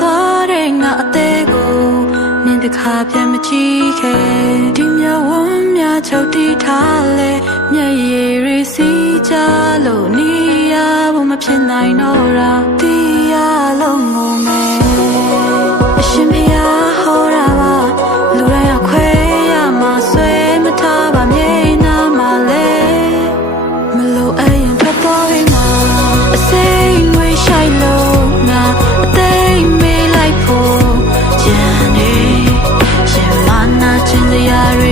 သွားတဲ့ငါအသေးကိုနင်တခါပြန်မကြည့်ခဲ့ဒီမြဝန်းများချုပ်တီးထားလေမျက်ရည်တွေစီးကြလို့နေရဖို့မဖြစ်နိုင်တော့တာတီးရလုံးငုံမယ်အရှင်ဖျားဟောတာပါလူတိုင်းအခွဲရမှာဆွဲမထားပါမြေနာမှာလေမလို့အရင်ထွက်သွားပြီမှာအစိမ်ငွေရှိုက်လို့ငါအသိမေးလိုက်ဖို့ကြံနေရှင်မနာချင်းစရာတွေ